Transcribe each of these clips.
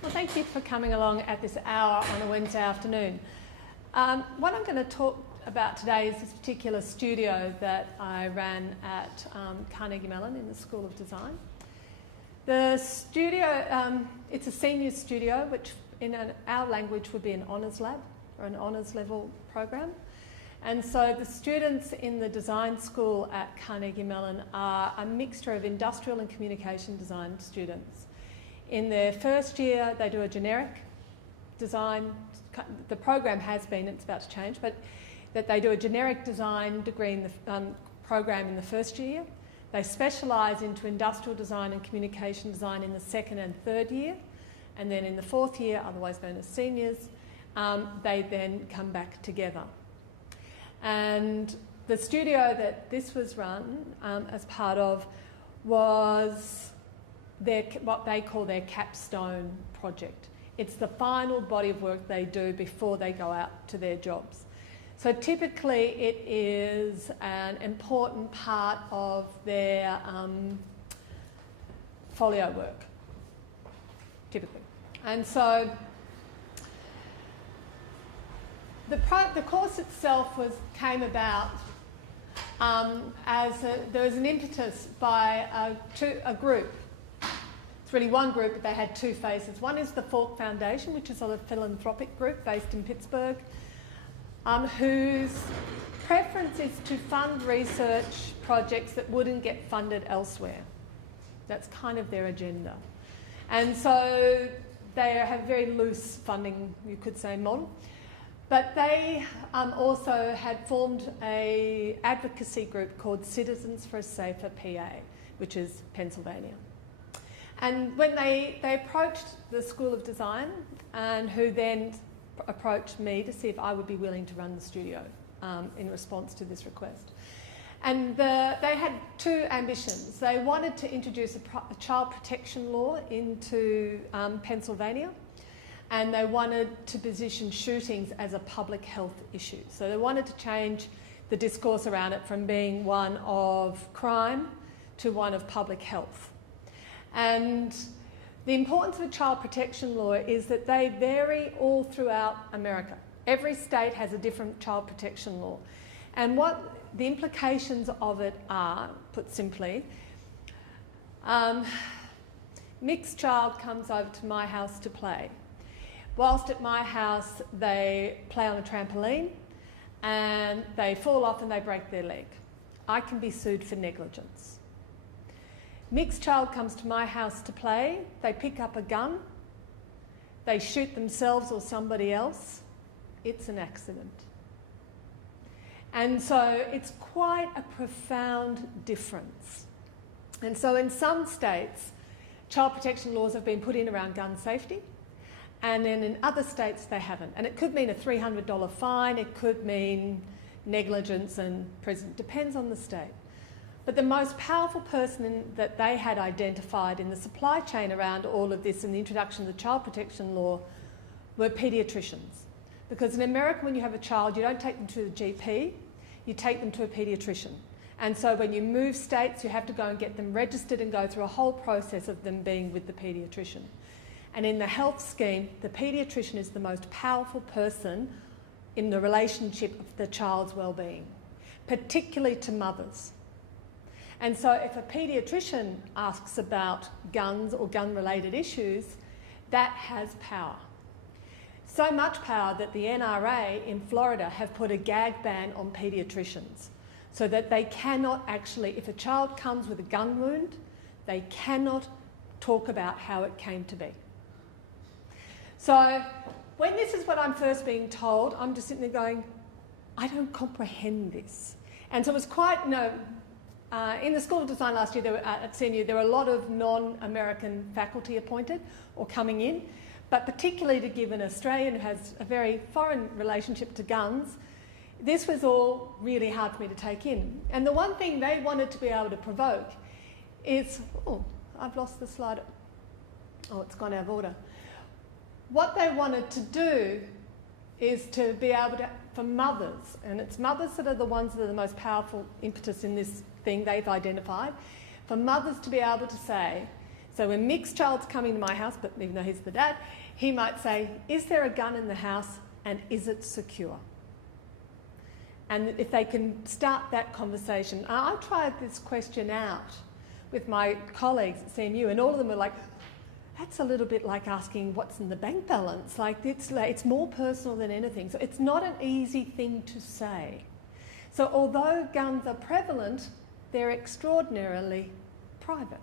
Well, thank you for coming along at this hour on a Wednesday afternoon. What I'm going to talk about today is this particular studio that I ran at Carnegie Mellon in the School of Design. The studio, it's a senior studio, which in our language would be an honours lab or an honours level program. And so the students in the design school at Carnegie Mellon are a mixture of industrial and communication design students. In their first year, they do a generic design. The program has been, it's about to change, but that they do a generic design degree in the program in the first year. They specialise into industrial design and communication design in the second and third year. And then in the fourth year, otherwise known as seniors, they then come back together. And the studio that this was run as part of was what they call their capstone project. It's the final body of work they do before they go out to their jobs. So typically it is an important part of their folio work, typically. And so the course itself came about there was an impetus by a group. It's really one group, but they had two faces. One is the Falk Foundation, which is a philanthropic group based in Pittsburgh, whose preference is to fund research projects that wouldn't get funded elsewhere. That's kind of their agenda. And so they have very loose funding, you could say, model. But they also had formed an advocacy group called Citizens for a Safer PA, which is Pennsylvania. And when they approached the School of Design, and who then approached me to see if I would be willing to run the studio in response to this request. And they had two ambitions. They wanted to introduce a child protection law into Pennsylvania, and they wanted to position shootings as a public health issue. So they wanted to change the discourse around it from being one of crime to one of public health. And the importance of a child protection law is that they vary all throughout America. Every state has a different child protection law. And what the implications of it are, put simply, mixed child comes over to my house to play. Whilst at my house, they play on a trampoline and they fall off and they break their leg. I can be sued for negligence. Mixed child comes to my house to play, they pick up a gun, they shoot themselves or somebody else, it's an accident. And so it's quite a profound difference. And so in some states, child protection laws have been put in around gun safety, and then in other states they haven't. And it could mean a $300 fine, it could mean negligence and prison, depends on the state. But the most powerful person that they had identified in the supply chain around all of this and the introduction of the child protection law were paediatricians. Because in America, when you have a child, you don't take them to the GP, you take them to a paediatrician. And so when you move states, you have to go and get them registered and go through a whole process of them being with the paediatrician. And in the health scheme, the paediatrician is the most powerful person in the relationship of the child's well-being, particularly to mothers. And so if a paediatrician asks about guns or gun-related issues, that has power. So much power that the NRA in Florida have put a gag ban on paediatricians so that they cannot actually, if a child comes with a gun wound, they cannot talk about how it came to be. So when this is what I'm first being told, I'm just sitting there going, I don't comprehend this. And so it was quite, in the School of Design last year, at CNU, there were a lot of non-American faculty appointed or coming in, but particularly to give an Australian who has a very foreign relationship to guns, this was all really hard for me to take in. And the one thing they wanted to be able to provoke is, oh, I've lost the slide. Oh, it's gone out of order. What they wanted to do is to be able to, for mothers, and it's mothers that are the ones that are the most powerful impetus in this thing they've identified, for mothers to be able to say, So when Mick's child's coming to my house, but even though he's the dad, he might say, is there a gun in the house and is it secure? And if they can start that conversation, I tried this question out with my colleagues at CMU, and all of them were like, that's a little bit like asking what's in the bank balance. Like it's more personal than anything. So it's not an easy thing to say. So although guns are prevalent, they're extraordinarily private.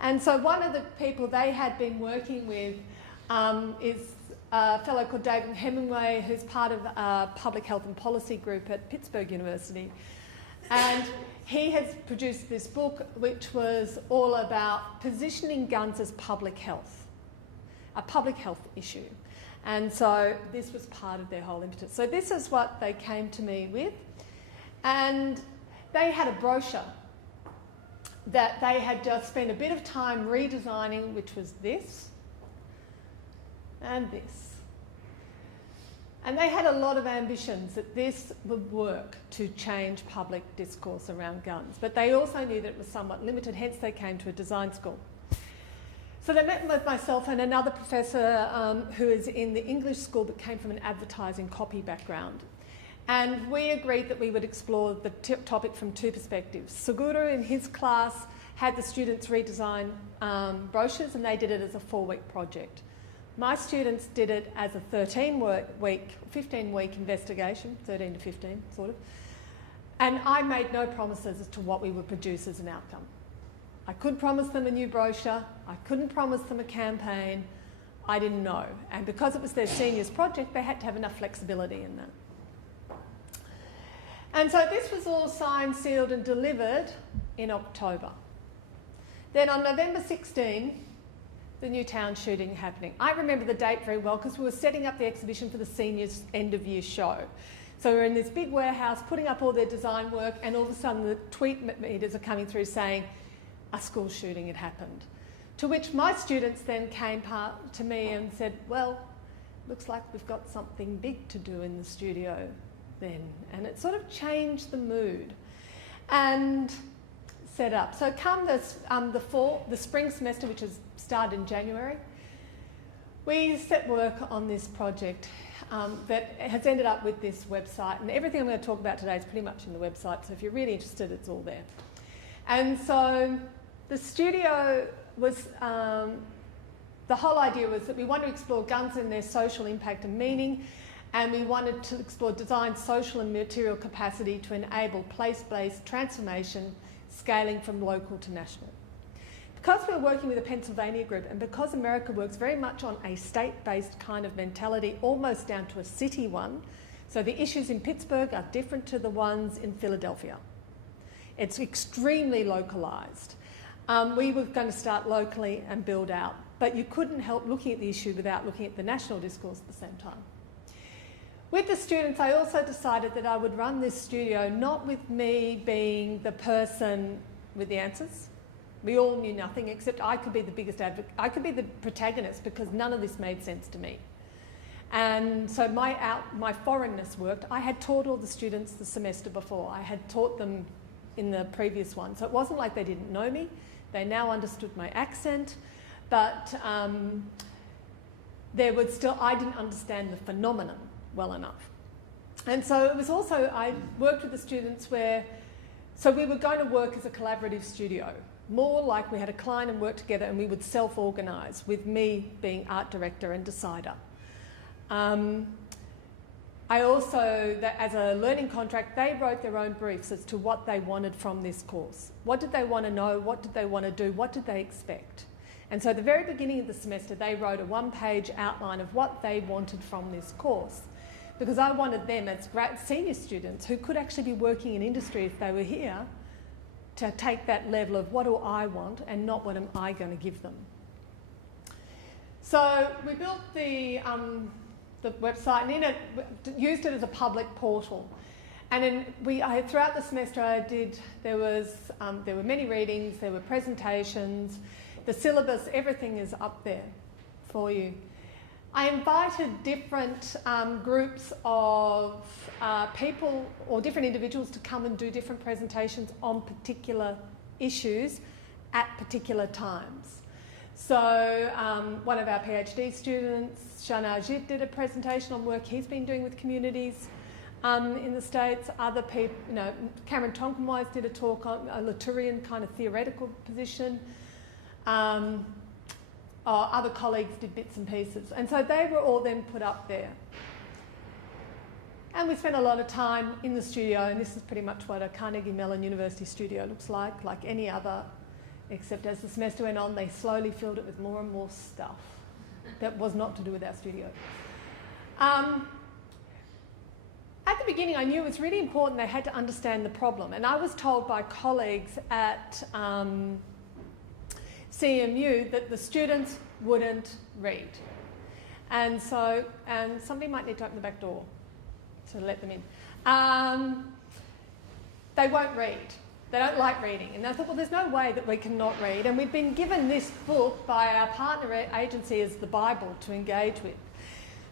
And so one of the people they had been working with is a fellow called David Hemingway, who's part of a public health and policy group at Pittsburgh University. And he has produced this book which was all about positioning guns as public health, a public health issue. And so this was part of their whole impetus. So this is what they came to me with. And they had a brochure that they had just spent a bit of time redesigning, which was this and this. And they had a lot of ambitions that this would work to change public discourse around guns. But they also knew that it was somewhat limited, hence they came to a design school. So they met with myself and another professor who is in the English school but came from an advertising copy background. And we agreed that we would explore the topic from two perspectives. Suguru in his class had the students redesign brochures, and they did it as a 4-week project. My students did it as a 15-week investigation, 13 to 15 sort of, and I made no promises as to what we would produce as an outcome. I could promise them a new brochure, I couldn't promise them a campaign, I didn't know. And because it was their seniors project, they had to have enough flexibility in that. And so this was all signed, sealed and delivered in October. Then on November 16, the Newtown shooting happening. I remember the date very well because we were setting up the exhibition for the seniors' end-of-year show. So we're in this big warehouse putting up all their design work, and all of a sudden the tweet meters are coming through saying a school shooting had happened. To which my students then came to me and said, well, looks like we've got something big to do in the studio then. And it sort of changed the mood and set up. So come this, the spring semester, which is started in January, we set work on this project that has ended up with this website, and everything I'm going to talk about today is pretty much in the website, so if you're really interested, it's all there. And so the studio was, the whole idea was that we wanted to explore guns and their social impact and meaning, and we wanted to explore design, social and material capacity to enable place-based transformation, scaling from local to national. Because we're working with a Pennsylvania group, and because America works very much on a state-based kind of mentality, almost down to a city one, so the issues in Pittsburgh are different to the ones in Philadelphia. It's extremely localised. We were going to start locally and build out, but you couldn't help looking at the issue without looking at the national discourse at the same time. With the students, I also decided that I would run this studio not with me being the person with the answers. We all knew nothing, except I could be the biggest advocate. I could be the protagonist because none of this made sense to me. And so my foreignness worked. I had taught all the students the semester before. I had taught them in the previous one. So it wasn't like they didn't know me. They now understood my accent, but there was still, I didn't understand the phenomenon well enough. And so it was also, I worked with the students where, so we were going to work as a collaborative studio, more like we had a client and work together, and we would self-organise, with me being art director and decider. I also, as a learning contract, they wrote their own briefs as to what they wanted from this course. What did they want to know? What did they want to do? What did they expect? And so at the very beginning of the semester, they wrote a one-page outline of what they wanted from this course, because I wanted them as senior students who could actually be working in industry if they were here to take that level of what do I want and not what am I going to give them. So we built the website, and in it, used it as a public portal. And then throughout the semester there were many readings, there were presentations, the syllabus, everything is up there for you. I invited different groups of people or different individuals to come and do different presentations on particular issues at particular times. So one of our PhD students, Shana Ajit, did a presentation on work he's been doing with communities in the States. Other people, Cameron Tonkinwise did a talk on a Latourian kind of theoretical position. Other colleagues did bits and pieces. And so they were all then put up there. And we spent a lot of time in the studio, and this is pretty much what a Carnegie Mellon University studio looks like any other, except as the semester went on, they slowly filled it with more and more stuff that was not to do with our studio. At the beginning, I knew it was really important they had to understand the problem. And I was told by colleagues at CMU that the students wouldn't read. And somebody might need to open the back door to let them in. They won't read. They don't like reading. And I thought, well, there's no way that we can not read. And we've been given this book by our partner agency as the Bible to engage with.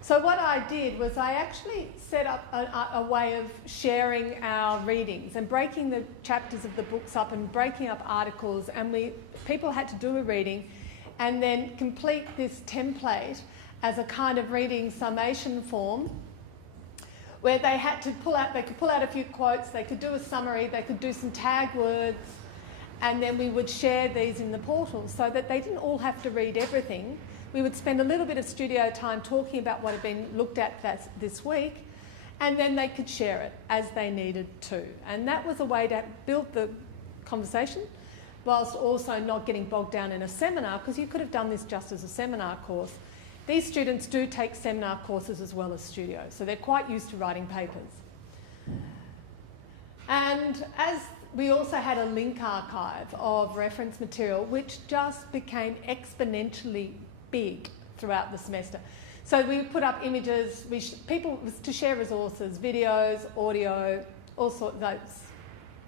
So what I did was I actually set up a way of sharing our readings and breaking the chapters of the books up and breaking up articles, and people had to do a reading and then complete this template as a kind of reading summation form where they could pull out a few quotes, they could do a summary, they could do some tag words, and then we would share these in the portal so that they didn't all have to read everything. We would spend a little bit of studio time talking about what had been looked at this week, and then they could share it as they needed to. And that was a way to build the conversation whilst also not getting bogged down in a seminar, because you could have done this just as a seminar course. These students do take seminar courses as well as studio, so they're quite used to writing papers. And as we also had a link archive of reference material, which just became exponentially big throughout the semester. So we put up images, people to share resources, videos, audio, all sorts of those.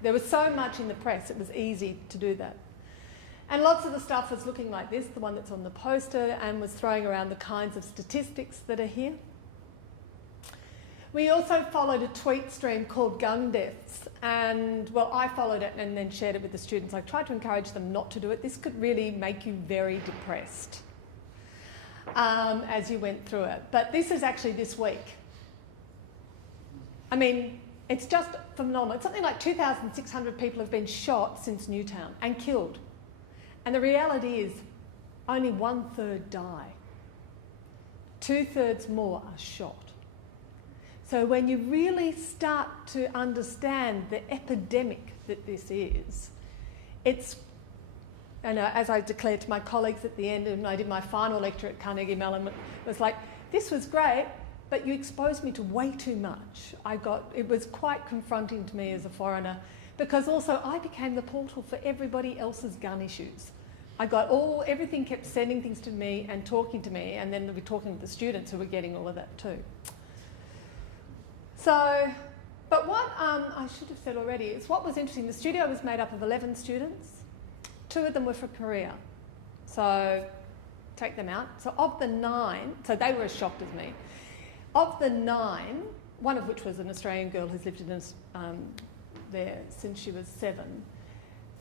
There was so much in the press, it was easy to do that. And lots of the stuff was looking like this, the one that's on the poster, and was throwing around the kinds of statistics that are here. We also followed a tweet stream called Gun Deaths, and well, I followed it and then shared it with the students. I tried to encourage them not to do it. This could really make you very depressed as you went through it. But this is actually this week. I mean, it's just phenomenal. It's something like 2,600 people have been shot since Newtown and killed. And the reality is only 1/3 die. 2/3 more are shot. So when you really start to understand the epidemic that this is, it's, and as I declared to my colleagues at the end, and I did my final lecture at Carnegie Mellon, it was like, this was great, but you exposed me to way too much. It was quite confronting to me as a foreigner, because also I became the portal for everybody else's gun issues. Everything kept sending things to me and talking to me, and then we'd be talking to the students who were getting all of that too. So, but what I should have said already is what was interesting, the studio was made up of 11 students. 2 of them were from Korea. So take them out. So of the 9, so they were as shocked as me. Of the 9, one of which was an Australian girl who's lived in there since she was 7,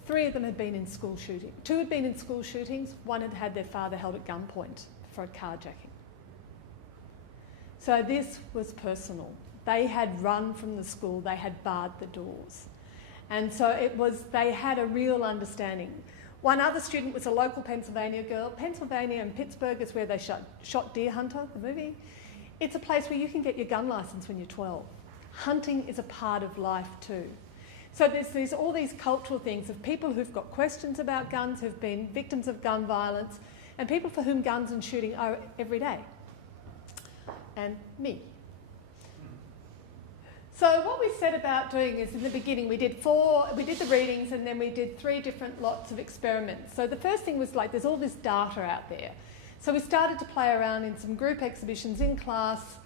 3 of them had been in school shooting. 2 had been in school shootings, 1 had had their father held at gunpoint for a carjacking. So this was personal. They had run from the school, they had barred the doors. And so they had a real understanding. One other student was a local Pennsylvania girl. Pennsylvania and Pittsburgh is where they shot Deer Hunter, the movie. It's a place where you can get your gun licence when you're 12. Hunting is a part of life too. So there's all these cultural things of people who've got questions about guns, who've been victims of gun violence, and people for whom guns and shooting are every day. And me. So what we set about doing is, in the beginning, we did the readings, and then we did 3 different lots of experiments. So the first thing was like, there's all this data out there. So we started to play around in some group exhibitions in class,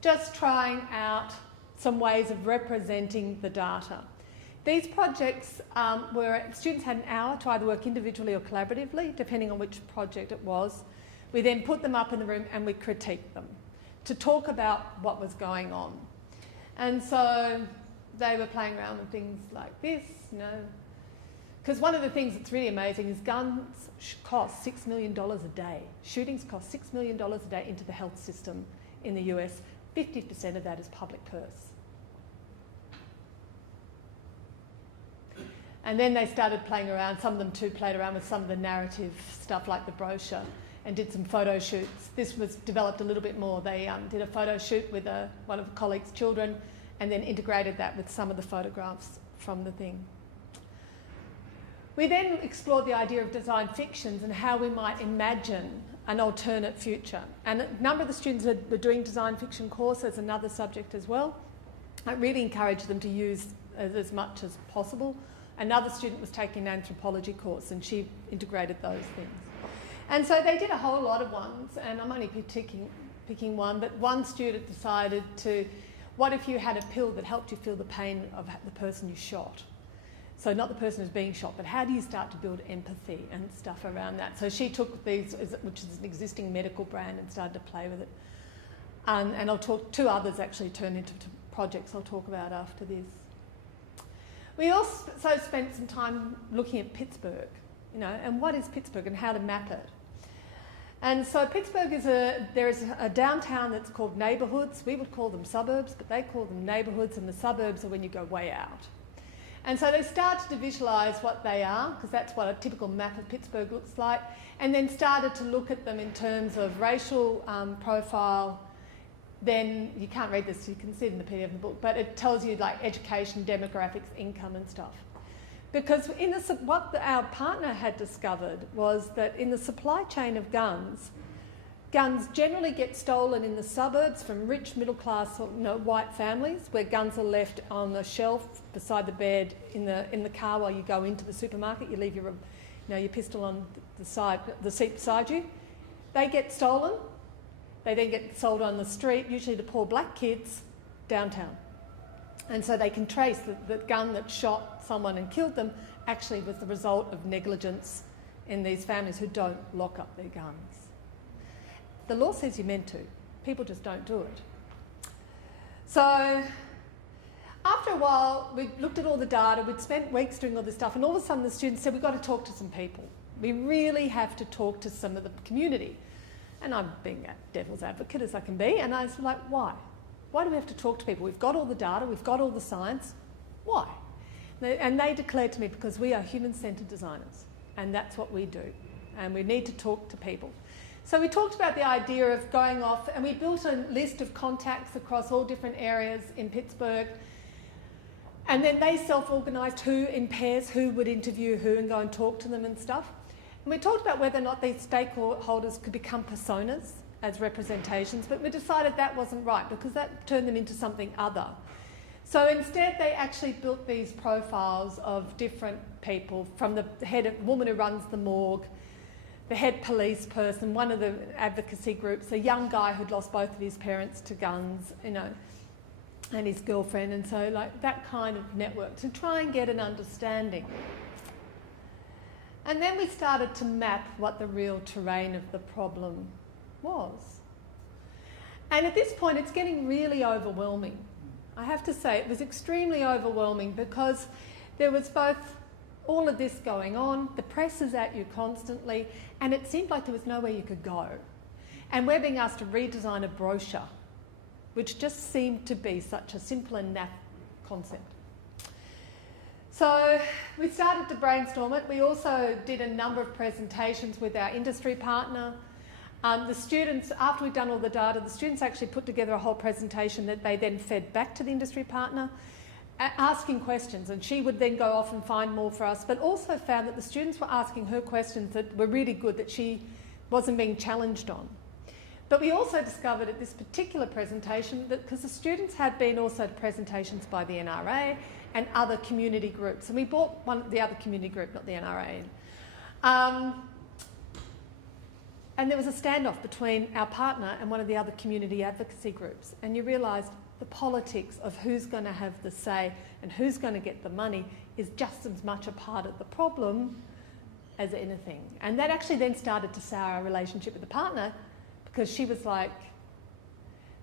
just trying out some ways of representing the data. These projects where students had an hour to either work individually or collaboratively, depending on which project it was. We then put them up in the room and we critiqued them to talk about what was going on. And so they were playing around with things like this, Because one of the things that's really amazing is guns cost $6 million a day. Shootings cost $6 million a day into the health system in the US. 50% of that is public purse. And then they started playing around, some of them too played around with some of the narrative stuff like the brochure and did some photo shoots. This was developed a little bit more. They did a photo shoot with one of a colleague's children and then integrated that with some of the photographs from the thing. We then explored the idea of design fictions and how we might imagine an alternate future. And a number of the students were doing design fiction courses, another subject as well. I really encouraged them to use as much as possible. Another student was taking an anthropology course and she integrated those things. And so they did a whole lot of ones, and I'm only picking one, but one student decided to, what if you had a pill that helped you feel the pain of the person you shot? So not the person who's being shot, but how do you start to build empathy and stuff around that? So she took these, which is an existing medical brand, and started to play with it. And I'll talk, two others actually turned into projects I'll talk about after this. We also spent some time looking at Pittsburgh, you know, and what is Pittsburgh and how to map it. And so Pittsburgh is there is a downtown that's called neighbourhoods. We would call them suburbs, but they call them neighbourhoods, and the suburbs are when you go way out. And so they started to visualise what they are, because that's what a typical map of Pittsburgh looks like, and then started to look at them in terms of racial profile. Then you can't read this, so you can see it in the PDF of the book, but it tells you like education, demographics, income and stuff. Because what our partner had discovered was that in the supply chain of guns generally get stolen in the suburbs from rich middle class white families, where guns are left on the shelf beside the bed in the car while you go into the supermarket. You leave your pistol on the seat beside you. They get stolen. They then get sold on the street, usually to poor black kids downtown. And so they can trace the gun that shot someone and killed them actually was the result of negligence in these families who don't lock up their guns. The law says you're meant to. People just don't do it. So after a while, we looked at all the data. We'd spent weeks doing all this stuff, and all of a sudden the students said, we've got to talk to some people. We really have to talk to some of the community. And I'm being a devil's advocate as I can be, and I was like, why? Why do we have to talk to people? We've got all the data, we've got all the science. Why? And they declared to me, because we are human-centred designers, and that's what we do, and we need to talk to people. So we talked about the idea of going off, and we built a list of contacts across all different areas in Pittsburgh, and then they self-organised who in pairs, who would interview who and go and talk to them and stuff. And we talked about whether or not these stakeholders could become personas as representations, but we decided that wasn't right because that turned them into something other. So instead they actually built these profiles of different people, from the woman who runs the morgue, the head police person, one of the advocacy groups, a young guy who'd lost both of his parents to guns, and his girlfriend, and so like that kind of network to try and get an understanding. And then we started to map what the real terrain of the problem was. And at this point, it's getting really overwhelming. I have to say, it was extremely overwhelming because there was both all of this going on, the press is at you constantly, and it seemed like there was nowhere you could go. And we're being asked to redesign a brochure, which just seemed to be such a simple and naff concept. So we started to brainstorm it. We also did a number of presentations with our industry partner. The students, after we'd done all the data, the students actually put together a whole presentation that they then fed back to the industry partner, asking questions, and she would then go off and find more for us, but also found that the students were asking her questions that were really good, that she wasn't being challenged on. But we also discovered at this particular presentation that because the students had been also to presentations by the NRA and other community groups, and we brought the other community group, not the NRA, in. And there was a standoff between our partner and one of the other community advocacy groups, and you realised the politics of who's going to have the say and who's going to get the money is just as much a part of the problem as anything. And that actually then started to sour our relationship with the partner, because she was like,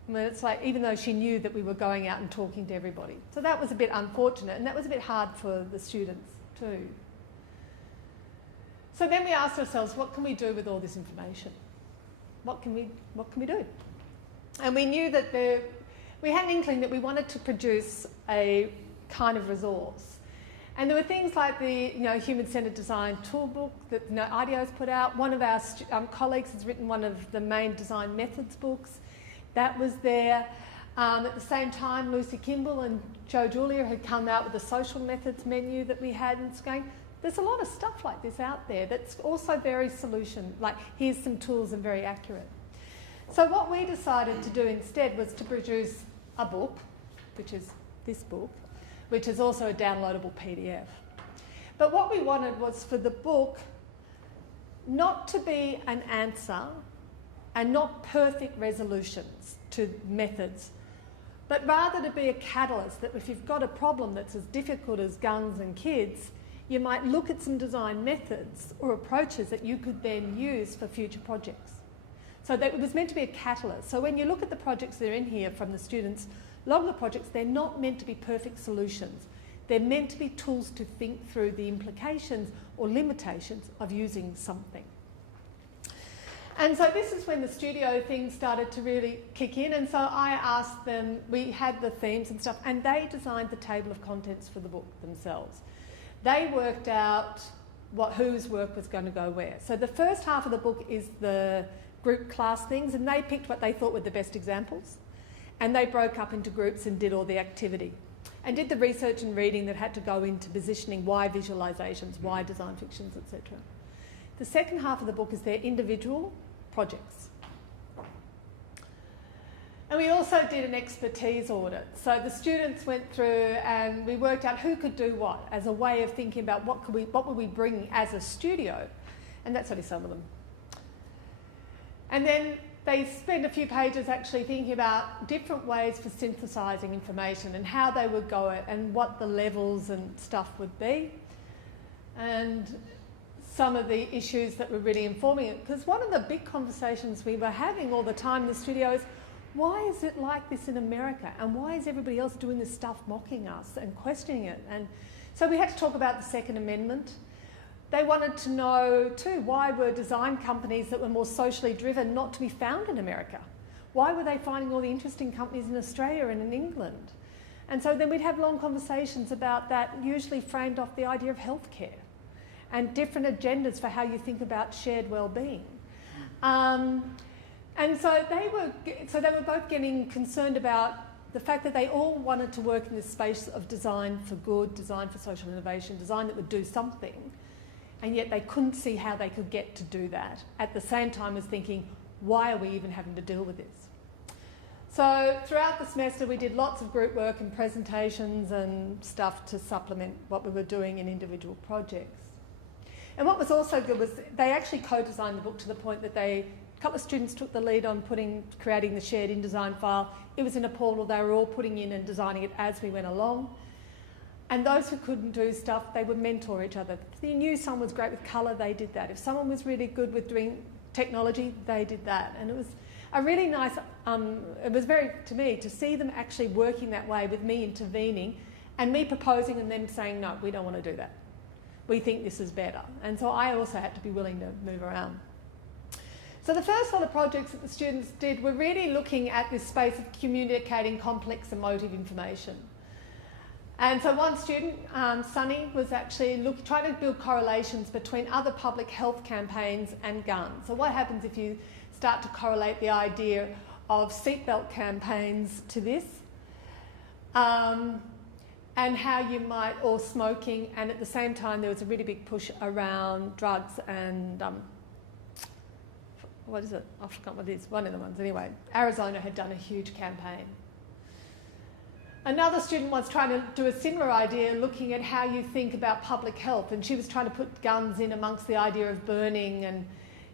it's like, even though she knew that we were going out and talking to everybody. So that was a bit unfortunate, and that was a bit hard for the students too. So then we asked ourselves, what can we do with all this information? What can we do? And we knew that we had an inkling that we wanted to produce a kind of resource. And there were things like the Human-Centered Design Toolbook that IDEO's put out. One of our colleagues has written one of the main design methods books. That was there. At the same time, Lucy Kimball and Joe Julia had come out with the social methods menu that we had. And it's going, there's a lot of stuff like this out there that's also very solution, like here's some tools and very accurate. So what we decided to do instead was to produce a book, which is this book, which is also a downloadable PDF. But what we wanted was for the book not to be an answer and not perfect resolutions to methods, but rather to be a catalyst that if you've got a problem that's as difficult as guns and kids, you might look at some design methods or approaches that you could then use for future projects. So that it was meant to be a catalyst. So when you look at the projects that are in here from the students, a lot of the projects, they're not meant to be perfect solutions. They're meant to be tools to think through the implications or limitations of using something. And so this is when the studio thing started to really kick in. And so I asked them, we had the themes and stuff, and they designed the table of contents for the book themselves. They worked out whose work was going to go where. So the first half of the book is the group class things, and they picked what they thought were the best examples. And they broke up into groups and did all the activity. And did the research and reading that had to go into positioning, why visualisations, why design fictions, etc. The second half of the book is their individual projects. And we also did an expertise audit. So the students went through and we worked out who could do what as a way of thinking about what would we bring as a studio. And that's only some of them. And then they spent a few pages actually thinking about different ways for synthesising information and how they would go it and what the levels and stuff would be. And some of the issues that were really informing it. Because one of the big conversations we were having all the time in the studio is, why is it like this in America? And why is everybody else doing this stuff mocking us and questioning it? And so we had to talk about the Second Amendment. They wanted to know too, why were design companies that were more socially driven not to be found in America? Why were they finding all the interesting companies in Australia and in England? And so then we'd have long conversations about that, usually framed off the idea of healthcare and different agendas for how you think about shared well-being. And so they were both getting concerned about the fact that they all wanted to work in this space of design for good, design for social innovation, design that would do something, and yet they couldn't see how they could get to do that at the same time as thinking, why are we even having to deal with this? So throughout the semester we did lots of group work and presentations and stuff to supplement what we were doing in individual projects. And what was also good was they actually co-designed the book to the point that a couple of students took the lead on creating the shared InDesign file. It was in a portal, they were all putting in and designing it as we went along. And those who couldn't do stuff, they would mentor each other. If they knew someone was great with colour, they did that. If someone was really good with doing technology, they did that. And it was a really nice, it was very, to me, to see them actually working that way with me intervening and me proposing and them saying, no, we don't want to do that. We think this is better. And so I also had to be willing to move around. So the first lot of projects that the students did were really looking at this space of communicating complex emotive information. And so one student, Sunny, was actually trying to build correlations between other public health campaigns and guns. So what happens if you start to correlate the idea of seatbelt campaigns to this? And how you might, or smoking, and at the same time there was a really big push around drugs and, what is it? I forgot what it is, one of the ones anyway. Arizona had done a huge campaign. Another student was trying to do a similar idea, looking at how you think about public health, and she was trying to put guns in amongst the idea of burning and,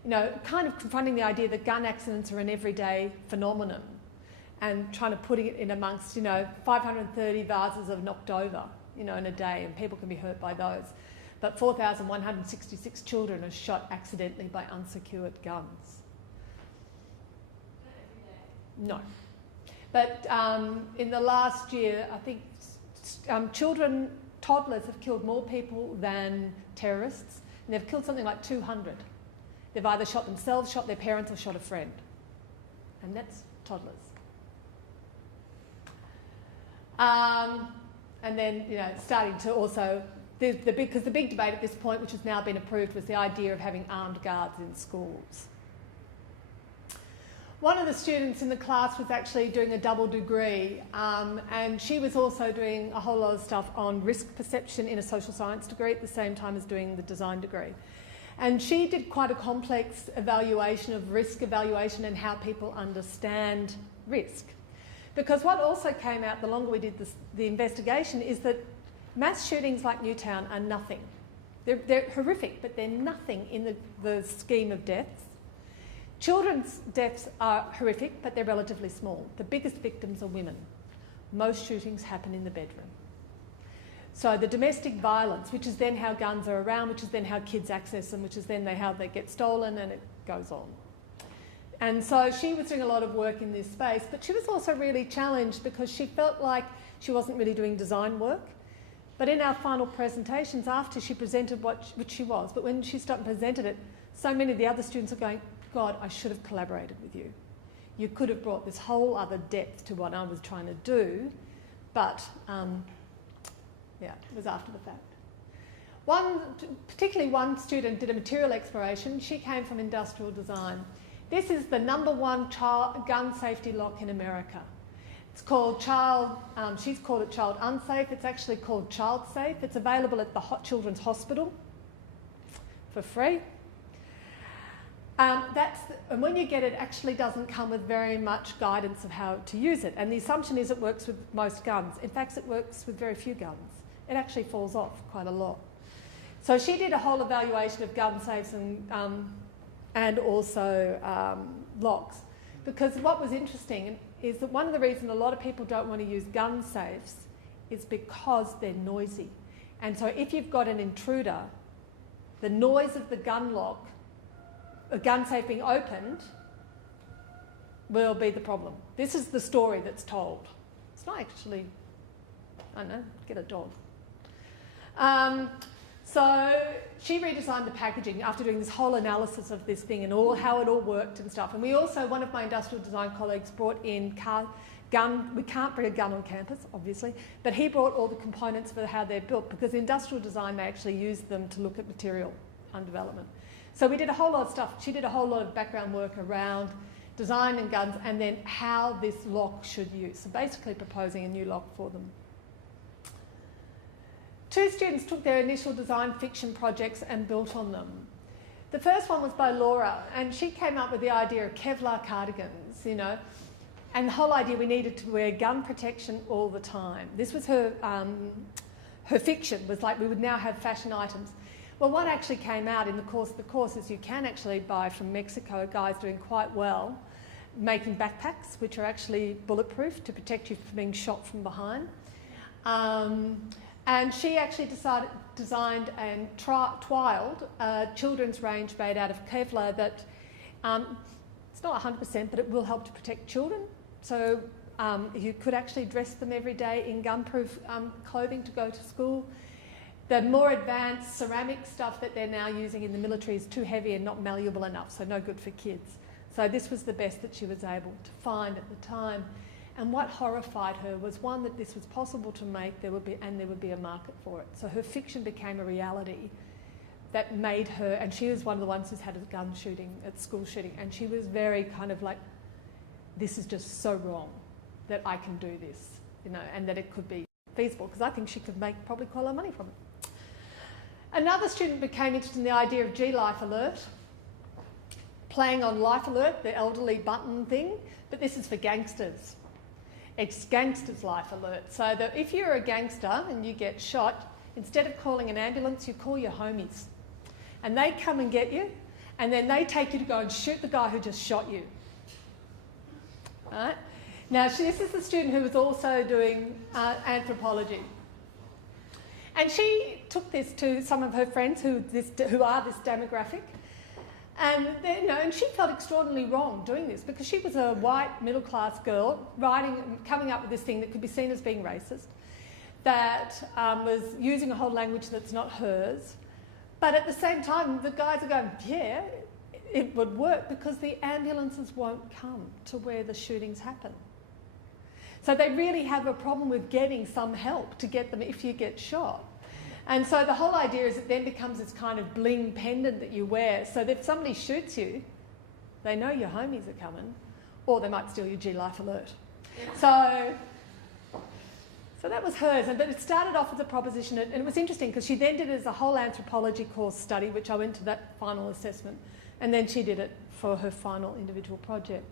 you know, kind of confronting the idea that gun accidents are an everyday phenomenon and trying to put it in amongst, you know, 530 vases are knocked over, you know, in a day, and people can be hurt by those. But 4,166 children are shot accidentally by unsecured guns. No. But in the last year, I think toddlers have killed more people than terrorists. and they've killed something like 200. They've either shot themselves, shot their parents, or shot a friend. And that's toddlers. And then, starting to also, because the big debate at this point, which has now been approved, was the idea of having armed guards in schools. One of the students in the class was actually doing a double degree, and she was also doing a whole lot of stuff on risk perception in a social science degree at the same time as doing the design degree. And she did quite a complex evaluation of risk evaluation and how people understand risk. Because what also came out the longer we did the investigation is that mass shootings like Newtown are nothing. They're horrific, but they're nothing in the scheme of deaths. Children's deaths are horrific, but they're relatively small. The biggest victims are women. Most shootings happen in the bedroom. So the domestic violence, which is then how guns are around, which is then how kids access them, which is then how they get stolen, and it goes on. And so she was doing a lot of work in this space, but she was also really challenged because she felt like she wasn't really doing design work. But in our final presentations, after she presented which she was, but when she stopped and presented it, so many of the other students are going, God, I should have collaborated with you. You could have brought this whole other depth to what I was trying to do, but it was after the fact. Particularly one student did a material exploration. She came from industrial design. This is the #1 gun safety lock in America. It's called she's called it child unsafe. It's actually called child safe. It's available at the Children's Hospital for free. And when you get it, actually doesn't come with very much guidance of how to use it. And the assumption is it works with most guns. In fact, it works with very few guns. It actually falls off quite a lot. So she did a whole evaluation of gun safes and also locks. Because what was interesting is that one of the reasons a lot of people don't want to use gun safes is because they're noisy. And so if you've got an intruder, the noise of the gun lock, a gun safe being opened, will be the problem. This is the story that's told. It's not actually, I don't know, get a dog. So she redesigned the packaging after doing this whole analysis of this thing and how it all worked and stuff. And we also, one of my industrial design colleagues brought in gun. We can't bring a gun on campus, obviously, but he brought all the components for how they're built, because industrial design, they actually use them to look at material development. So we did a whole lot of stuff. She did a whole lot of background work around design and guns, and then how this lock should use. So basically proposing a new lock for them. 2 students took their initial design fiction projects and built on them. The first one was by Laura, and she came up with the idea of Kevlar cardigans, and the whole idea we needed to wear gun protection all the time. This was her fiction, was like we would now have fashion items. Well, what actually came out in the course of the course is you can actually buy from Mexico, guys doing quite well, making backpacks, which are actually bulletproof to protect you from being shot from behind. And she actually designed and trialled a children's range made out of Kevlar that it's not 100%, but it will help to protect children. So you could actually dress them every day in gun-proof clothing to go to school. The more advanced ceramic stuff that they're now using in the military is too heavy and not malleable enough, so no good for kids. So this was the best that she was able to find at the time. And what horrified her was, one, that this was possible to make, and there would be a market for it. So her fiction became a reality that made her, and she was one of the ones who's had a gun shooting, at school shooting, and she was very kind of like, this is just so wrong that I can do this, and that it could be feasible, because I think she could make probably quite a lot of money from it. Another student became interested in the idea of G-Life Alert, playing on Life Alert, the elderly button thing, but this is for gangsters. It's Gangsters Life Alert. So that if you're a gangster and you get shot, instead of calling an ambulance, you call your homies. And they come and get you, and then they take you to go and shoot the guy who just shot you. All right? Now, this is the student who was also doing anthropology. And she took this to some of her friends who are this demographic. And she felt extraordinarily wrong doing this, because she was a white middle-class girl coming up with this thing that could be seen as being racist, that was using a whole language that's not hers, But at the same time, the guys are going, yeah, it would work because the ambulances won't come to where the shootings happen. So they really have a problem with getting some help to get them if you get shot. And so the whole idea is it then becomes this kind of bling pendant that you wear, so that if somebody shoots you, they know your homies are coming, or they might steal your G Life alert. So that was hers, but it started off as a proposition, and it was interesting because she then did it as a whole anthropology course study, which I went to that final assessment, and then she did it for her final individual project.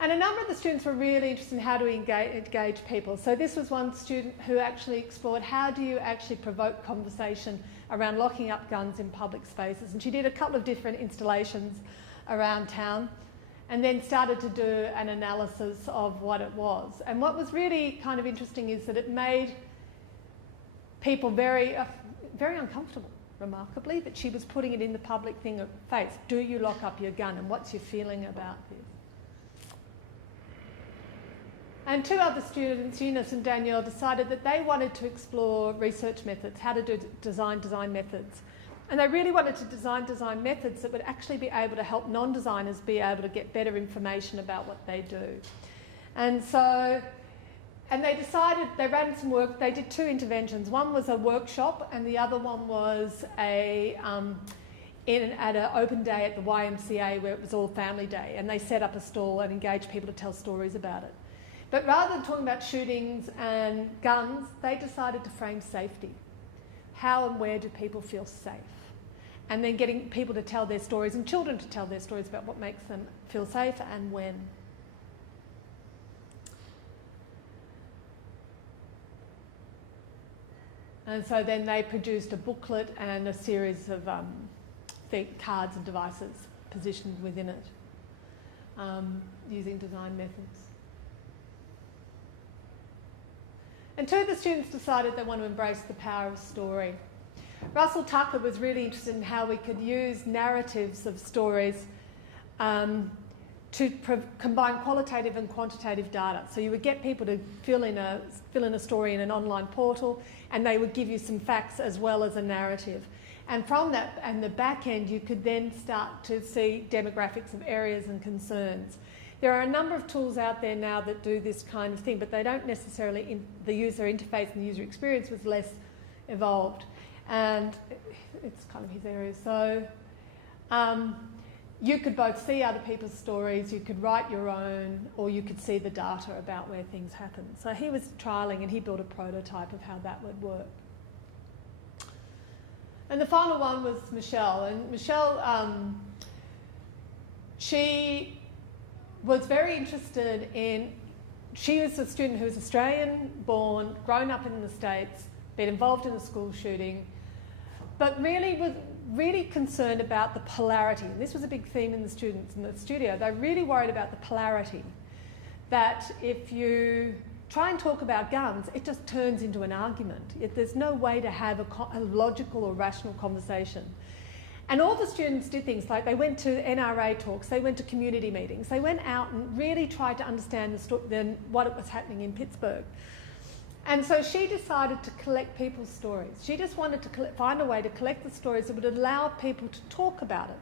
And a number of the students were really interested in how do we engage people. So this was one student who actually explored how do you actually provoke conversation around locking up guns in public spaces. And she did a couple of different installations around town and then started to do an analysis of what it was. And what was really kind of interesting is that it made people very, very uncomfortable, remarkably, that she was putting it in the public thing of face. Do you lock up your gun, and what's your feeling about this? And two other students, Eunice and Danielle, decided that they wanted to explore research methods, how to do design methods. And they really wanted to design methods that would actually be able to help non-designers be able to get better information about what they do. And so, and they decided, they ran some work, they did two interventions. One was a workshop and the other one was at an open day at the YMCA where it was all family day, and they set up a stall and engaged people to tell stories about it. But rather than talking about shootings and guns, they decided to frame safety. How and where do people feel safe? And then getting people to tell their stories and children to tell their stories about what makes them feel safe and when. And so then they produced a booklet and a series of cards and devices positioned within it using design methods. And two of the students decided they want to embrace the power of story. Russell Tucker was really interested in how we could use narratives of stories to combine qualitative and quantitative data. So you would get people to fill in a story in an online portal, and they would give you some facts as well as a narrative. And from that, and the back end, you could then start to see demographics of areas and concerns. There are a number of tools out there now that do this kind of thing, but they don't necessarily, the user interface and the user experience was less evolved. And it's kind of his area. So you could both see other people's stories, you could write your own, or you could see the data about where things happen. So he was trialling and he built a prototype of how that would work. And the final one was Michelle. And Michelle, she was very interested in, she was a student who was Australian born, grown up in the States, been involved in a school shooting, but really was really concerned about the polarity. And this was a big theme in the students in the studio. They're really worried about the polarity, that if you try and talk about guns, it just turns into an argument. There's no way to have a logical or rational conversation. And all the students did things like they went to NRA talks, they went to community meetings, they went out and really tried to understand what was happening in Pittsburgh. And so she decided to collect people's stories. She just wanted to find a way to collect the stories that would allow people to talk about it.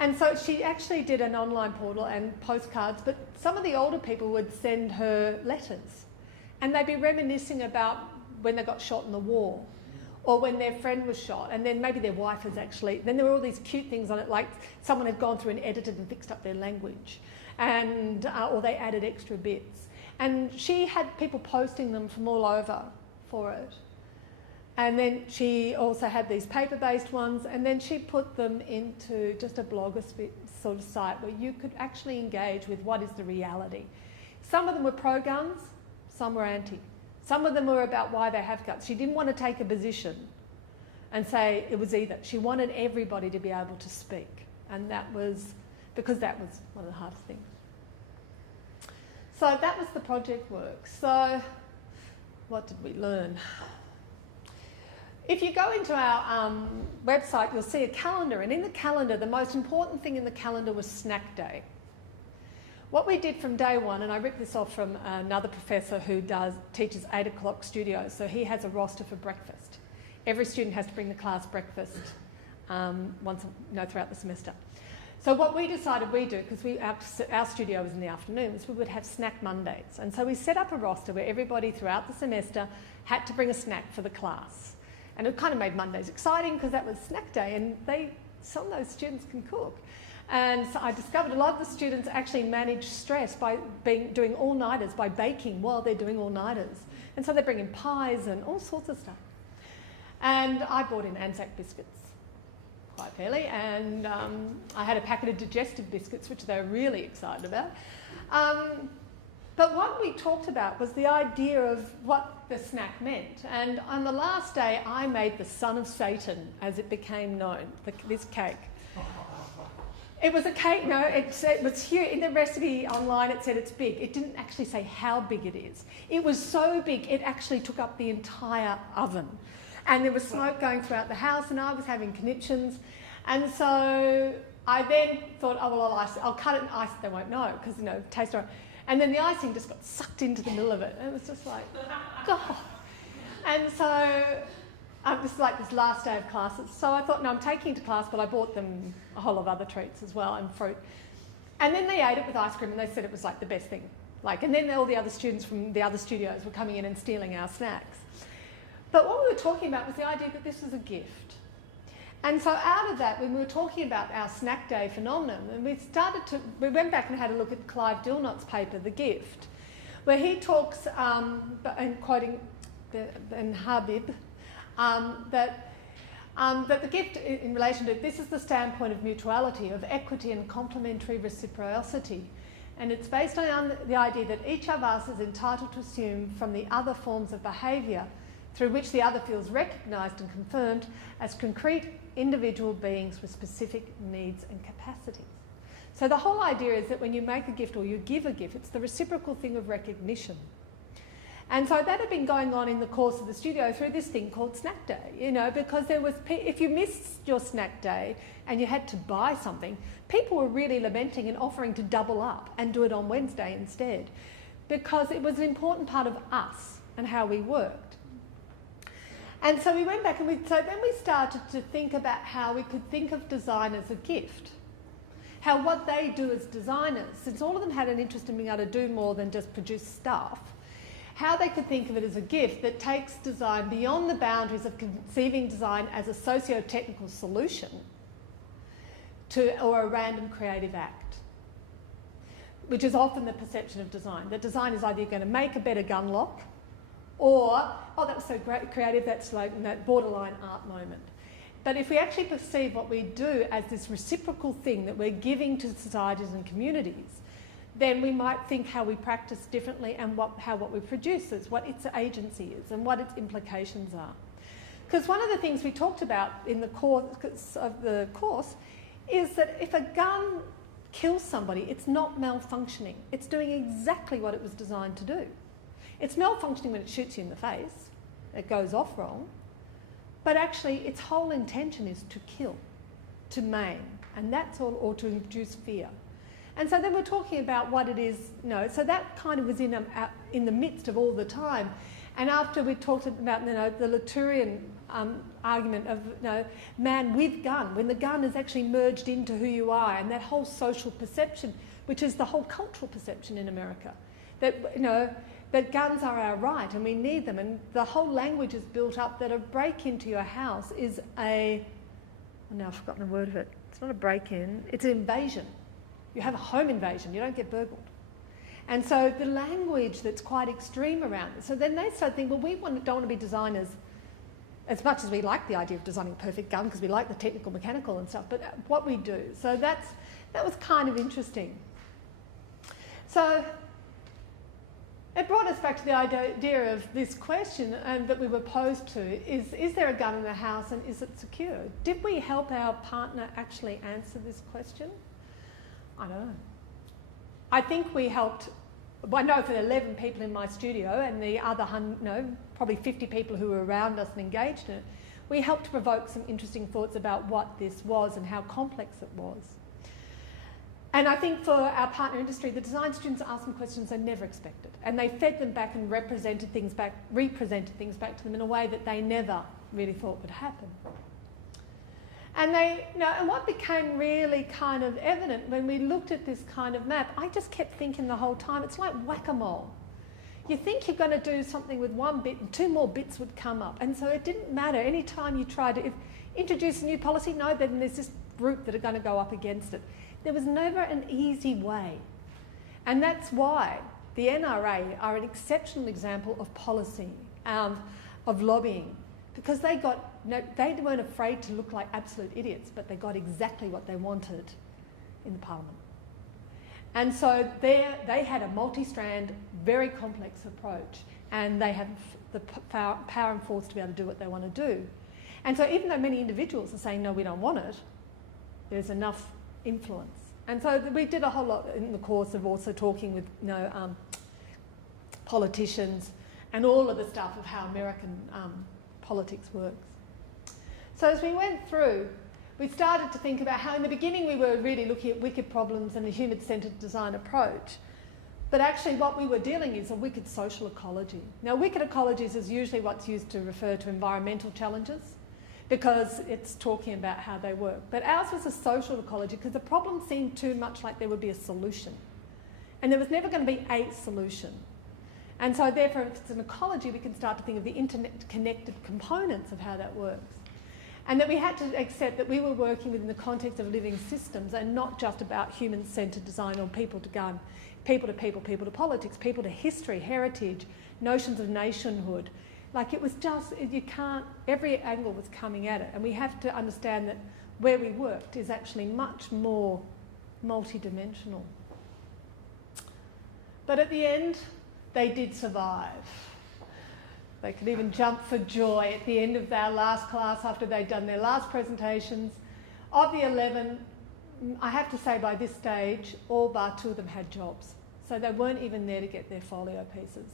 And so she actually did an online portal and postcards, but some of the older people would send her letters. And they'd be reminiscing about when they got shot in the war, or when their friend was shot, and then maybe their wife was actually, then there were all these cute things on it, like someone had gone through and edited and fixed up their language, and or they added extra bits. And she had people posting them from all over for it. And then she also had these paper-based ones, and then she put them into just a blogosphere sort of site where you could actually engage with what is the reality. Some of them were pro-guns, some were anti. Some of them were about why they have guns. She didn't want to take a position and say it was either. She wanted everybody to be able to speak. And that was, because that was one of the hardest things. So that was the project work. So what did we learn? If you go into our website, you'll see a calendar. And in the calendar, the most important thing in the calendar was snack day. What we did from day one, and I ripped this off from another professor who teaches 8 o'clock studios, so he has a roster for breakfast. every student has to bring the class breakfast throughout the semester. So what we decided we'd do, because our studio was in the afternoons, we would have snack Mondays. And so we set up a roster where everybody throughout the semester had to bring a snack for the class. And it kind of made Mondays exciting because that was snack day, and some of those students can cook. And so I discovered a lot of the students actually manage stress by doing all-nighters, by baking while they're doing all-nighters. And so they bring in pies and all sorts of stuff. And I brought in Anzac biscuits quite fairly, and I had a packet of digestive biscuits, which they were really excited about. But what we talked about was the idea of what the snack meant. And on the last day, I made the son of Satan, as it became known, this cake. It was a cake, no, it was here in the recipe online, it said it's big. It didn't actually say how big it is. It was so big, it actually took up the entire oven. And there was smoke going throughout the house, and I was having conniptions. And so I then thought, oh, well, I'll cut it in ice, they won't know, because, taste right. And then the icing just got sucked into the middle of it. And it was just like, God. And so this is like this last day of classes. So I thought, no, I'm taking it to class, but I bought them a whole lot of other treats as well and fruit. And then they ate it with ice cream, and they said it was like the best thing. And then all the other students from the other studios were coming in and stealing our snacks. But what we were talking about was the idea that this was a gift. And so out of that, when we were talking about our snack day phenomenon, and we went back and had a look at Clive Dilnot's paper, The Gift, where he talks, and quoting Habib, that the gift in relation to this is the standpoint of mutuality, of equity and complementary reciprocity. And it's based on the idea that each of us is entitled to assume from the other forms of behaviour through which the other feels recognised and confirmed as concrete individual beings with specific needs and capacities. So the whole idea is that when you make a gift or you give a gift, it's the reciprocal thing of recognition. And so that had been going on in the course of the studio through this thing called Snack Day, because if you missed your snack day and you had to buy something, people were really lamenting and offering to double up and do it on Wednesday instead, because it was an important part of us and how we worked. And so we went back and then we started to think about how we could think of design as a gift. How what they do as designers, since all of them had an interest in being able to do more than just produce stuff, how they could think of it as a gift that takes design beyond the boundaries of conceiving design as a socio-technical solution or a random creative act, which is often the perception of design. That design is either you're going to make a better gun lock, or, oh, that was so great, creative, that's like that borderline art moment. But if we actually perceive what we do as this reciprocal thing that we're giving to societies and communities, then we might think how we practice differently and how what we produce is, what its agency is and what its implications are. Because one of the things we talked about in the course is that if a gun kills somebody, it's not malfunctioning. It's doing exactly what it was designed to do. It's malfunctioning when it shoots you in the face, it goes off wrong, but actually its whole intention is to kill, to maim, and that's all, or to induce fear. And so then we're talking about what it is, so that kind of was in the midst of all the time. And after we talked about, the Latourian argument of, man with gun, when the gun is actually merged into who you are, and that whole social perception, which is the whole cultural perception in America, that, that guns are our right and we need them, and the whole language is built up that a break into your house is I've forgotten the word of it. It's not a break-in, it's an invasion. You have a home invasion, you don't get burgled. And so the language that's quite extreme around it. So then they start thinking, well, don't want to be designers as much as we like the idea of designing a perfect gun because we like the technical, mechanical and stuff, but what we do. So that was kind of interesting. So it brought us back to the idea of this question that we were posed to, is there a gun in the house and is it secure? Did we help our partner actually answer this question? I don't know. I think we helped, I know for 11 people in my studio and the other, probably 50 people who were around us and engaged in it, we helped to provoke some interesting thoughts about what this was and how complex it was. And I think for our partner industry, the design students asked them questions they never expected. And they fed them back and represented things back to them in a way that they never really thought would happen. And and what became really kind of evident when we looked at this kind of map, I just kept thinking the whole time, it's like whack-a-mole. You think you're going to do something with one bit and two more bits would come up. And so it didn't matter. Any time you tried to introduce a new policy, no, then there's this group that are going to go up against it. There was never an easy way. And that's why the NRA are an exceptional example of policy, of lobbying, because they weren't afraid to look like absolute idiots, but they got exactly what they wanted in the Parliament. And so they had a multi-strand, very complex approach, and they have the power and force to be able to do what they want to do. And so even though many individuals are saying, no, we don't want it, there's enough influence. And so we did a whole lot in the course of also talking with politicians and all of the stuff of how American politics works. So as we went through, we started to think about how in the beginning we were really looking at wicked problems and the human-centred design approach. But actually what we were dealing is a wicked social ecology. Now wicked ecologies is usually what's used to refer to environmental challenges because it's talking about how they work. But ours was a social ecology because the problem seemed too much like there would be a solution. And there was never going to be a solution. And so therefore if it's an ecology we can start to think of the interconnected components of how that works. And that we had to accept that we were working within the context of living systems and not just about human-centred design or people to people to people, people to politics, people to history, heritage, notions of nationhood. Like it was just, you can't, every angle was coming at it. And we have to understand that where we worked is actually much more multidimensional. But at the end, they did survive. They could even jump for joy at the end of our last class after they'd done their last presentations. Of the 11, I have to say by this stage, all bar 2 of them had jobs. So they weren't even there to get their folio pieces.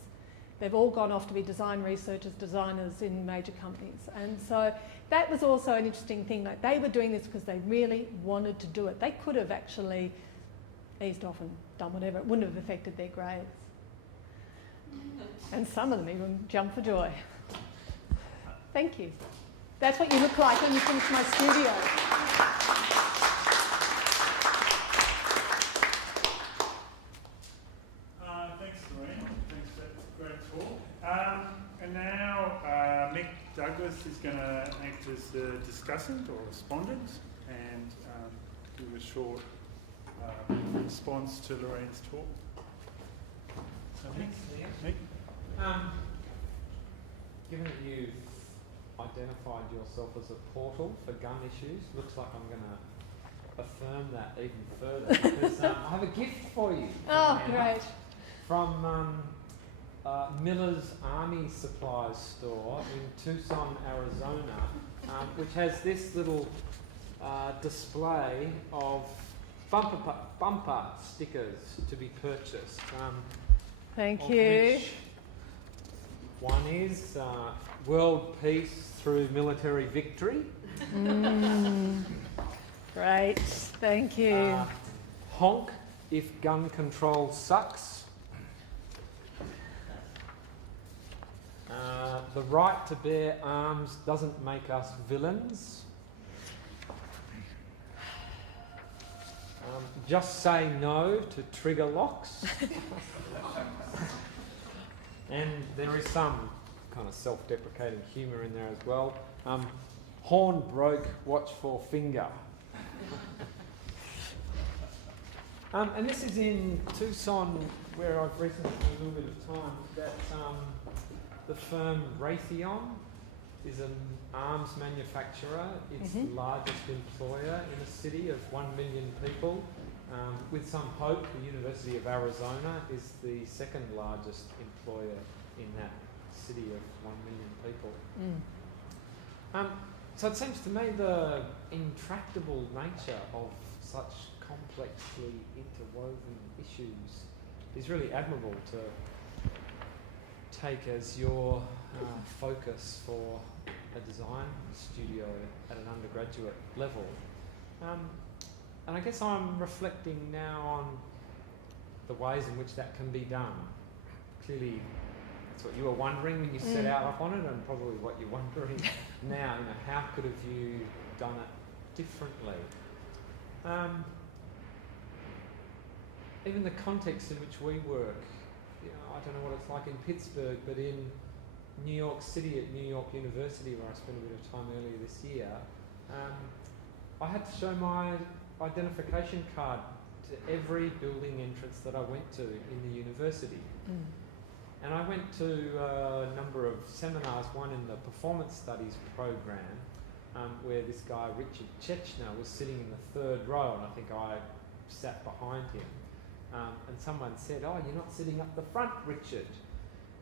They've all gone off to be design researchers, designers in major companies. And so that was also an interesting thing. Like they were doing this because they really wanted to do it. They could have actually eased off and done whatever. It wouldn't have affected their grades. And some of them even jump for joy. Thank you. That's what you look like when you finish my studio. Thanks, Laurene. Thanks for that great talk. And now Mick Douglas is going to act as the discussant or respondent and give a short response to Laurene's talk. So Mick? Given that you've identified yourself as a portal for gun issues, looks like I'm going to affirm that even further because I have a gift for you. Oh, great. From Miller's Army Supplies store in Tucson, Arizona, which has this little display of bumper stickers to be purchased. Thank you. One is World Peace through Military Victory. Great, thank you. Honk if gun control sucks. The right to bear arms doesn't make us villains. Just say no to trigger locks. And there is some kind of self-deprecating humour in there as well. Horn broke, watch for finger. And this is in Tucson, where I've recently spent a little bit of time. That the firm Raytheon is an arms manufacturer. It's the largest employer in a city of 1 million people. With some hope, the University of Arizona is the second largest employer in that city of 1 million people. So it seems to me the intractable nature of such complexly interwoven issues is really admirable to take as your focus for a design studio at an undergraduate level. And I guess I'm reflecting now on the ways in which that can be done. Clearly, that's what you were wondering when you set out up on it, and probably what you're wondering now, how could have you done it differently? Even the context in which we work, I don't know what it's like in Pittsburgh, but in New York City at New York University, where I spent a bit of time earlier this year, I had to show my identification card to every building entrance that I went to in the university. And I went to a number of seminars, one in the performance studies program, where this guy, Richard Chechner, was sitting in the third row, and I think I sat behind him. And someone said, "Oh, you're not sitting up the front, Richard."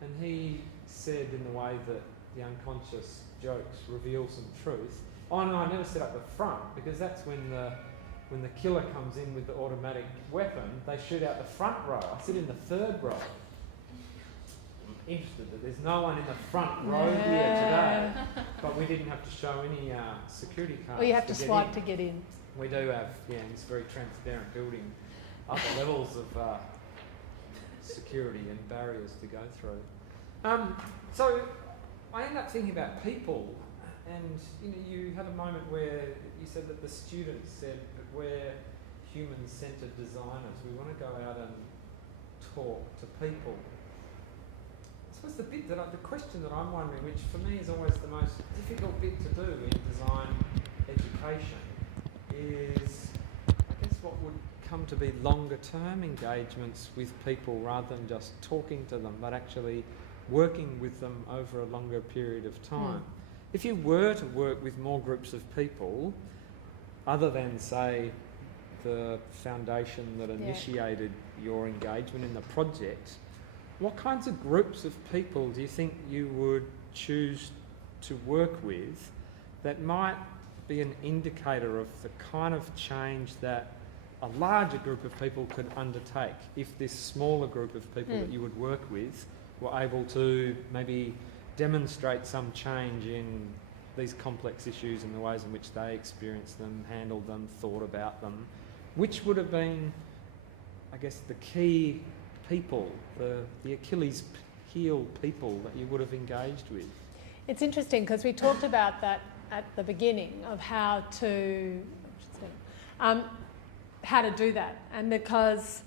And he said, in the way that the unconscious jokes reveal some truth, "Oh no, I never sit up the front, because that's when the killer comes in with the automatic weapon, they shoot out the front row. I sit in the third row." I'm interested that there's no one in the front row here today, but we didn't have to show any security cards. Well, you have to swipe to get in. We do have, in this very transparent building, other levels of security and barriers to go through. So I end up thinking about people, and you had a moment where you said that the students said that we're human-centred designers. We want to go out and talk to people. I suppose the question that I'm wondering, which for me is always the most difficult bit to do in design education, is I guess what would come to be longer term engagements with people, rather than just talking to them, but actually working with them over a longer period of time. If you were to work with more groups of people, other than, say, the foundation that initiated your engagement in the project, what kinds of groups of people do you think you would choose to work with that might be an indicator of the kind of change that a larger group of people could undertake if this smaller group of people that you would work with were able to maybe demonstrate some change in these complex issues and the ways in which they experienced them, handled them, thought about them? Which would have been, I guess, the key people, the Achilles heel people that you would have engaged with? It's interesting because we talked about that at the beginning of how to do that, and because